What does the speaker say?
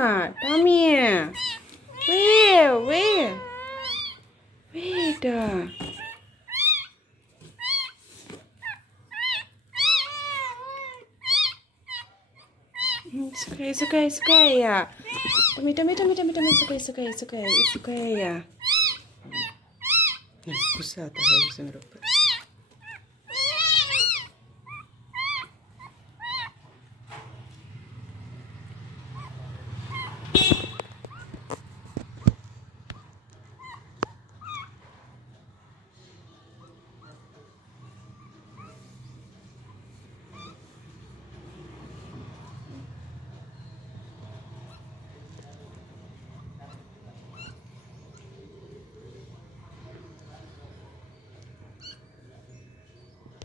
Tommy. Wait. Wait. It's okay. Tommy. It's okay. Pusat tayo sa meron pa.